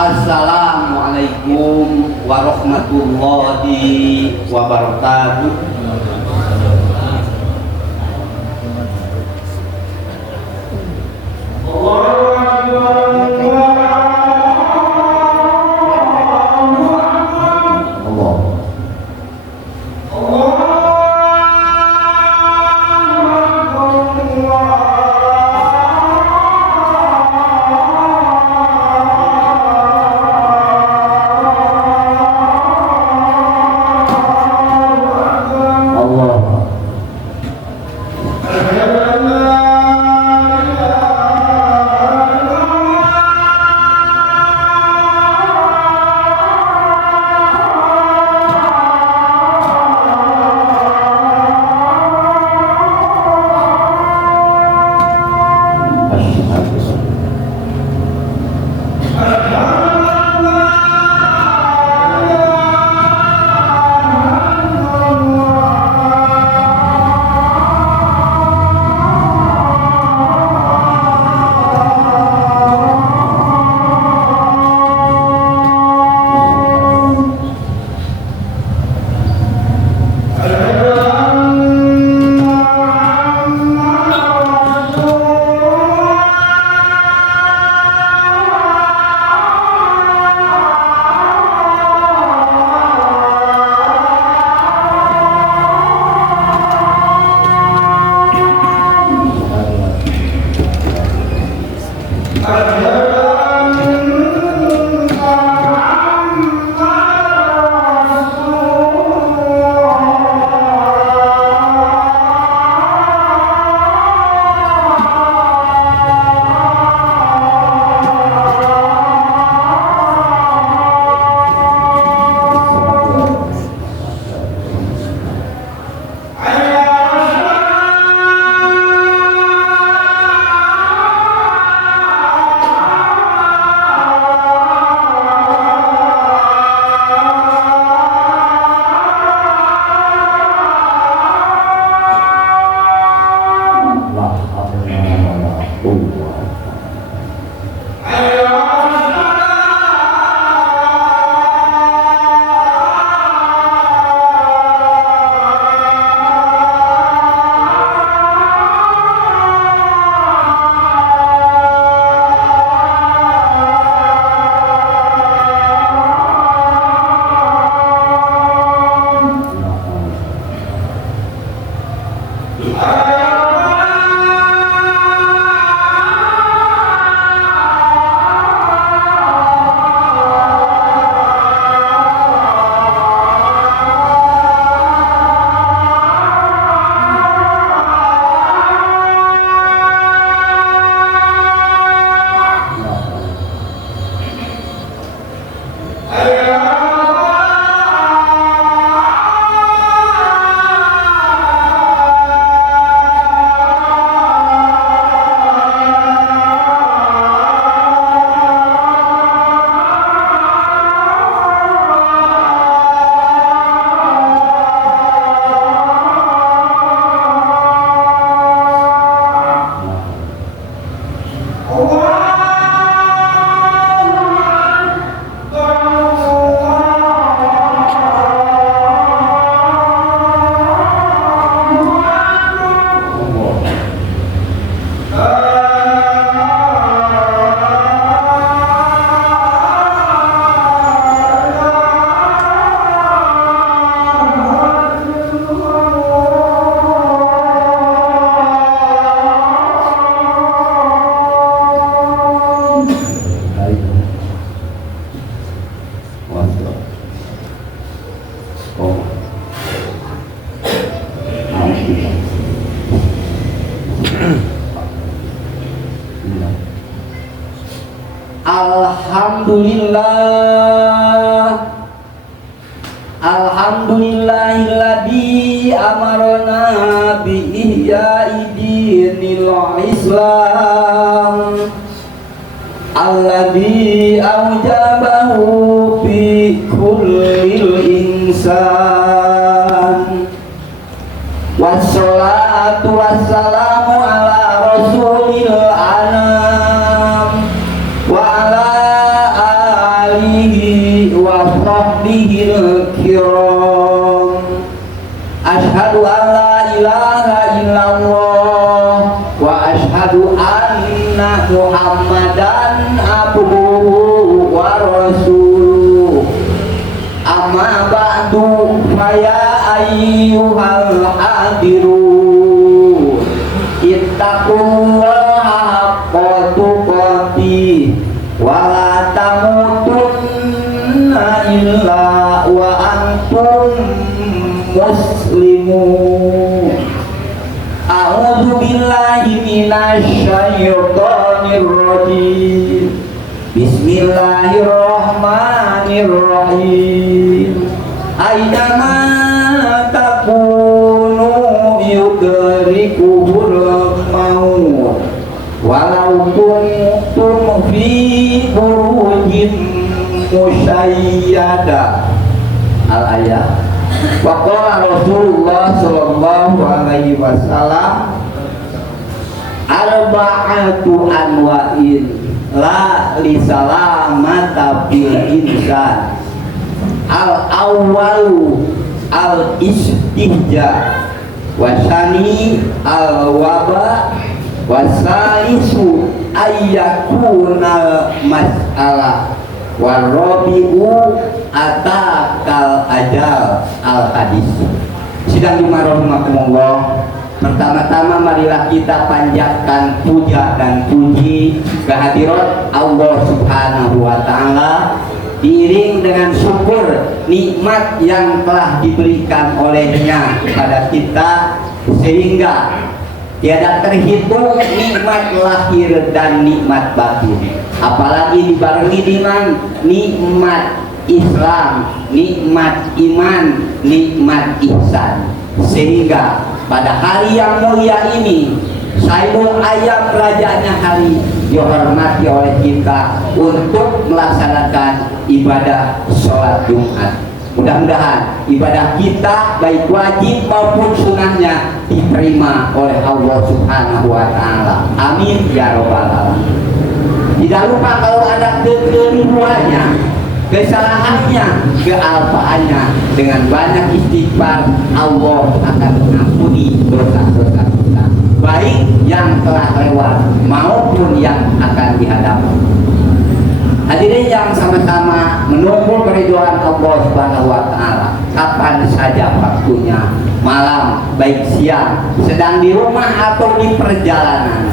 Assalamualaikum warahmatullahi wabarakatuh. Alhamdulillah, alhamdulillahilladzi amarna bi ihya'i dinil Islam alladzi aujabahu fi kullil insan. Wassalatu wassalamu ala rasulil anam wa ala ilaha illallah wa asyhadu anna Muhammadan abduhu wa rasuluh. Amma ba'du faya ayyuhal hadirun ittaqullaha haqqa tuqatih wa la tamutunna illa wa antum muslimun. A'udzu billahi minasy syaithanir rajim. Bismillahirrahmanirrahim. Aina takunu yudrikuhul maut walau kuntum fi burujin musyayyada. Al-ayat. Wa qala Rasulullah sallallahu alaihi wasallam arba'atu anwa'in la li salamata bil insan. Al-awwalu al-istihja wasani al-waba wasalisu ayyakuna mas'alah warabi'u atakal ajal. Al-hadis. Sidang dimarhamatullah, pertama-tama marilah kita panjatkan puja dan puji kehadirat Allah Subhanahu wa taala diiring dengan syukur nikmat yang telah diberikan olehnya kepada kita, sehingga tiada terhitung nikmat lahir dan nikmat batin, apalagi dibarengi dengan nikmat Islam, nikmat iman, nikmat ihsan. Sehingga pada hari yang mulia ini, Sayyidul Ayyam, rajanya hari, dihormati oleh kita untuk melaksanakan ibadah sholat Jumat. Mudah-mudahan ibadah kita baik wajib maupun sunnahnya diterima oleh Allah Subhanahu wa taala. Amin ya robbal alamin. Tidak lupa kalau ada kekeliruannya, kesalahannya, kealpaannya, dengan banyak istighfar Allah akan mengampuni dosa-dosa kita, baik yang telah lewat maupun yang akan dihadapi. Hadirin yang sama-sama menunggu keridhaan Allah Subhanahu wa taala, kapan saja waktunya, malam baik siang, sedang di rumah atau di perjalanan,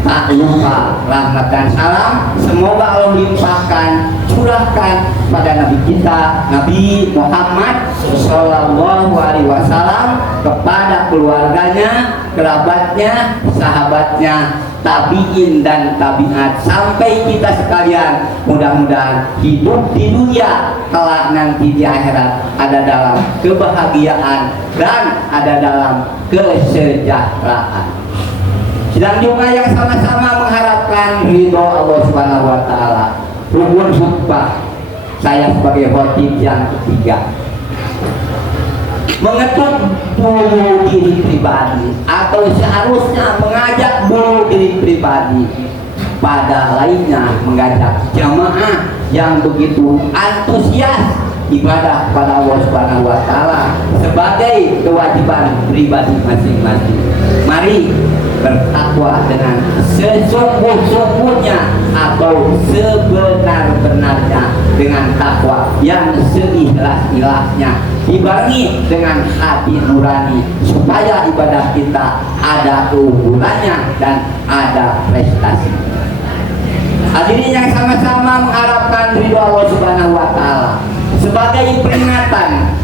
tak lupa rahmat dan salam semoga Allah limpahkan, curahkan pada Nabi kita, Nabi Muhammad Sallallahu Alaihi Wasallam, kepada keluarganya, kerabatnya, sahabatnya, tabiin dan tabiat, sampai kita sekalian mudah-mudahan hidup di dunia, kelak nanti di akhirat ada dalam kebahagiaan dan ada dalam kesejahteraan. Sedang juga yang sama-sama mengharapkan ridho Allah Subhanahu wa taala. Rukun khutbah saya sebagai khotib yang ketiga, mengetuk bulu diri pribadi, atau seharusnya mengajak bulu diri pribadi, pada lainnya mengajak jamaah yang begitu antusias ibadah kepada Allah Subhanahu wa taala sebagai kewajiban pribadi masing-masing. Mari bertakwa dengan sesungguh-sungguhnya atau sebenar-benarnya, dengan takwa yang seikhlas-ikhlasnya, dibarengi dengan hati nurani, supaya ibadah kita ada keunggulannya dan ada prestasi. Hadirin yang sama-sama mengharapkan ridho Allah Subhanahu wa taala, sebagai peringatan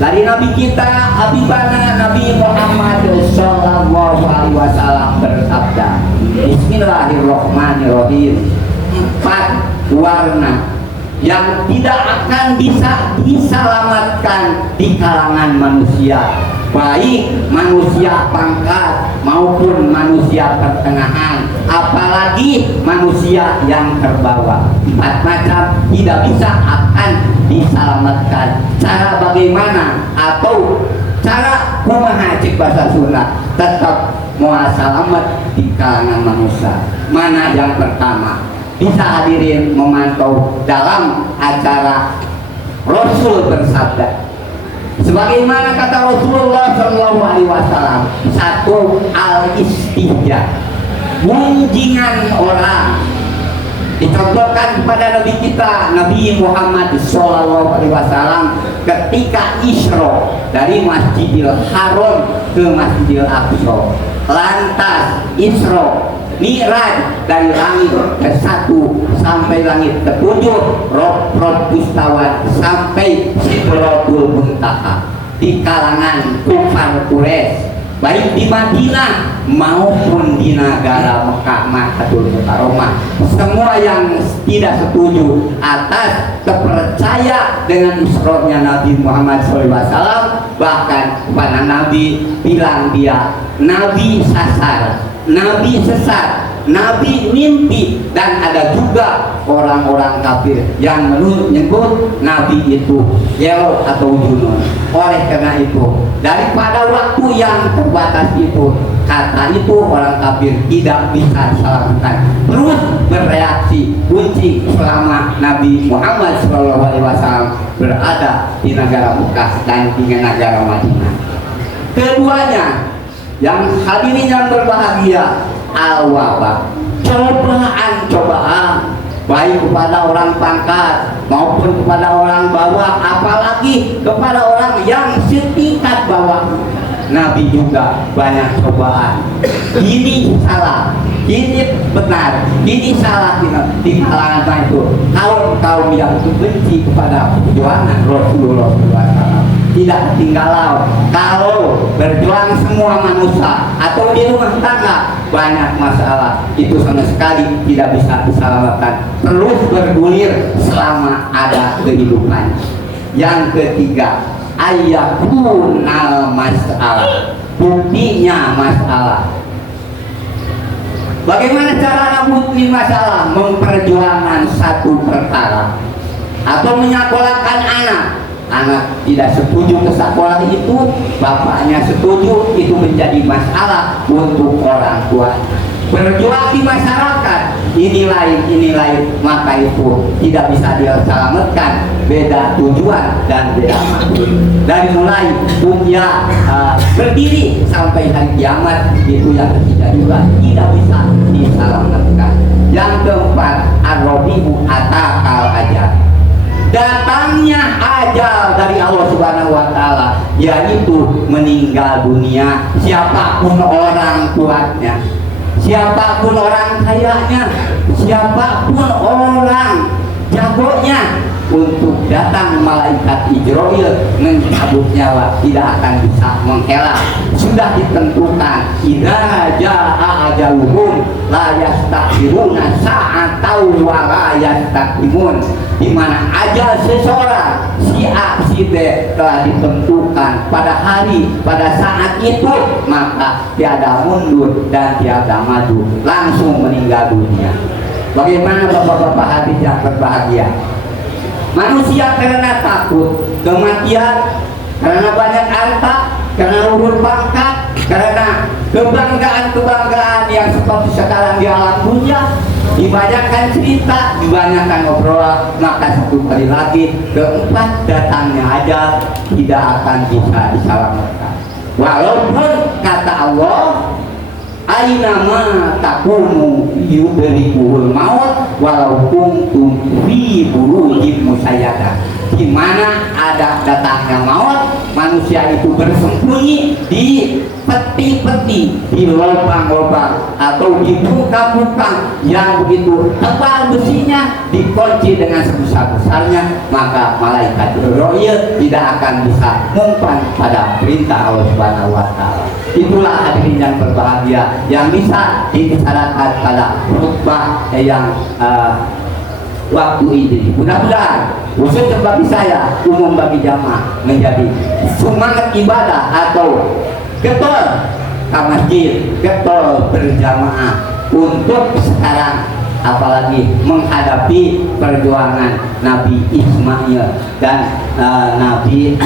dari Nabi kita, Habibana Nabi Muhammad Sallallahu Alaihi Wasallam bersabda, Bismillahirrahmanirrahim, 4 warna yang tidak akan bisa diselamatkan di kalangan manusia, baik manusia pangkat maupun manusia pertengahan, apalagi manusia yang terbawa. 4 macam tidak bisa akan diselamatkan. Cara bagaimana atau cara kumaha cek bahasa Sunda tetap mau selamat di kalangan manusia. Mana yang pertama? Bisa hadirin memantau dalam acara Rasul bersabda, Sebagaimana kata Rasulullah Shallallahu Alaihi Wasallam, satu al-istihja, gunjingan orang. Dicontohkan kepada Nabi kita, Nabi Muhammad Shallallahu Alaihi Wasallam, ketika Isra dari Masjidil Haram ke Masjidil Aqsa. Lantas Isra Mi'raj dari langit ke-1 sampai langit ke-7, Rob istawan sampai Sidratul Muntaha. Di kalangan kufar Quraisy, baik di Madinah maupun di negara Mekah Makkatul Mukarramah, semua yang tidak setuju atas kepercaya dengan Isra-nya Nabi Muhammad SAW, bahkan kepada Nabi bilang dia Nabi sasar, Nabi sesat, Nabi mimpi, dan ada juga orang-orang kafir yang menyebut Nabi itu Yelo atau Junun. Oleh karena itu, daripada waktu yang terbatas itu, kata itu orang kafir tidak bisa diselamatkan, terus bereaksi kunci selama Nabi Muhammad SAW berada di negara Mekah dan di negara Madinah. Keduanya, yang hadirin yang berbahagia, al-wabah, cobaan baik kepada orang pangkat maupun kepada orang bawah, apalagi kepada orang yang setingkat bawah. Nabi juga banyak cobaan. Ini salah, ini benar, ini salah di kalangan itu. Kaum yang benci kepada perjuangan Rasulullah SAW tidak ketinggalan. Kalau berjuang semua manusia atau di rumah tangga banyak masalah, itu sama sekali tidak bisa diselamatkan, terus bergulir selama ada kehidupan. Yang ketiga, ayakunal masalah, buktinya masalah. Bagaimana cara bukti masalah? Memperjuangkan satu perkara atau menyekolahkan anak tidak setuju ke sekolah itu, bapaknya setuju, itu menjadi masalah untuk orang tua. Berjuang di masyarakat, ini lain, maka itu tidak bisa diselamatkan. Beda tujuan dan beda maksud. Dari mulai dunia berdiri sampai hari kiamat, itu yang ketiga juga tidak bisa diselamatkan. Yang keempat, ar-rabi'u atakal ajal, datangnya ajal dari Allah Subhanahu wa Ta'ala, yaitu meninggal dunia. Siapapun orang tuanya, siapapun orang kayanya, siapapun orang jagonya, untuk datang malaikat Jibril mencabut nyawa tidak akan bisa menghela. Sudah ditentukan, idza jaa ajaluhum la yastakhiruna sa'atan wa la yastaqdimun. Di mana ajal seseorang si A si B telah ditentukan pada hari, pada saat itu, maka tiada mundur dan tiada maju, langsung meninggal dunia. Bagaimana bapak-bapak hadis yang berbahagia? Manusia karena takut kematian, karena banyak harta, karena luhur pangkat, karena kebanggaan yang seperti sekarang di alam dunia, dibanyakan cerita, dibanyakan obrolan, maka satu kali lagi, keempat, datangnya ajal tidak akan bisa diselamatkan. Walaupun kata Allah, ainama takunu yudrikul maut walau kuntum fi burujin musayyadah. Di mana ada datangnya maut, manusia itu bersembunyi di peti-peti, di lubang-lubang atau di bungkam-bungkam yang begitu tebal besinya, dikunci dengan sebesar-besarnya, maka malaikat Jibril tidak akan bisa mempan pada perintah Allah Subhanahu wa Ta'ala. Itulah hadirin yang berbahagia yang bisa dibicarakan pada khutbah yang waktu ini. Mudah-mudahan khusus bagi saya, umum bagi jamaah, menjadi semangat ibadah atau getol ke masjid, getol berjamaah untuk sekarang apalagi menghadapi perjuangan Nabi Ismail dan Nabi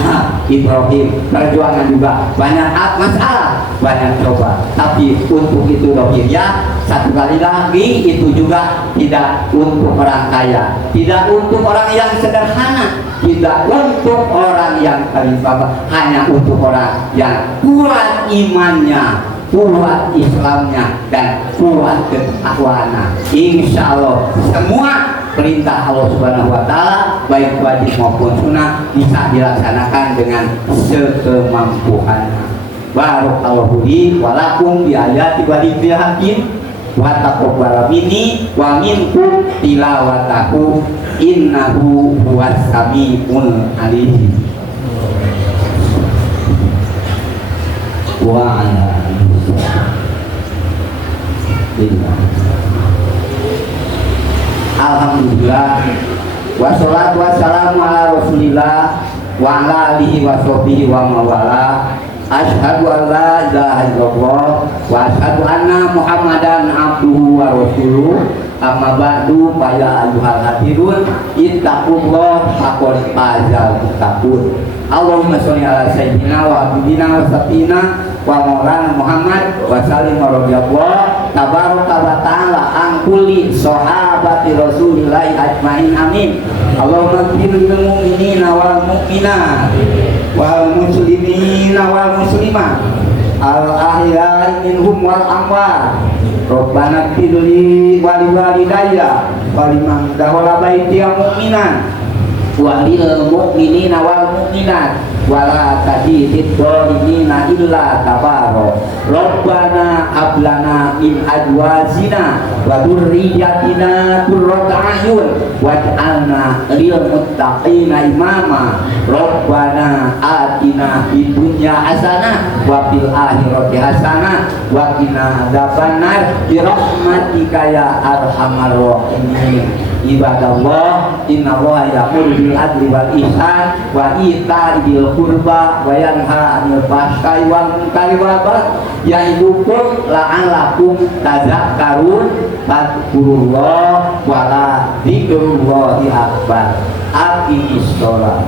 Ibrahim. Perjuangan juga banyak masalah, banyak coba, tapi untuk itu dohirnya satu kali lagi itu juga tidak untuk orang kaya, tidak untuk orang yang sederhana, tidak untuk orang yang kalifah, hanya untuk orang yang kuat imannya, kuat Islamnya, dan kuat ketakwaannya. Insya Allah semua perintah Allah Subhanahu Wa Taala baik wajib maupun sunnah bisa dilaksanakan dengan sekemampuannya. Barakallahu li wa lakum bi ayati wa dzikril hakim wa taqabbal minni wa minkum tilawatahu innahu huwas samiul alim. Wa ala alhamdulillah wassalatu wassalamu ala rasulillah wa ala alihi wa sahbihi wa mawala. Asyhadu an la ilaha illallah wa asyhadu anna muhammadan abduhu wa rasuluh. Amma ba'du fa ya ayyuhal hadirun ittaqullah haqqa fazal muttaqun. Allahumma sholli ala sayyidina wa habibina wa safina wa maulana Muhammad wa sallim radhiyallahu tabaraka wa ta'ala an kulli sahabati Rasulillah ajmain amin. Allahumma ighfir lil mu'minina wal mu'minat wal muslimina wal muslimat al ahya'i minhum wal amwat. Rabbana ighfir li wa li walidayya wa liman dakhala baitiya mu'minan wa lil mu'minina wal mu'minat wala tajidid dhalimina illa tabaro. Rabbana hablana min azwajina wa dzurriyyatina qurrata a'yun waj'alna lil muttaqina imama. Rabbana atina fid dunya hasanah wa fil akhirati hasanah wa qina adzabannar bi rahmatika ya arhamar rahimin. Ibadallah, innallaha ya'muru bil adli wal ihsan wa ita'i dzil qurba wa yanha 'anil fahsya'i wal munkari wal baghi ya'idukum la'allakum tadhakkarun. Fadhkurullah wa la dzikrullahi akbar. Aqimis shalah.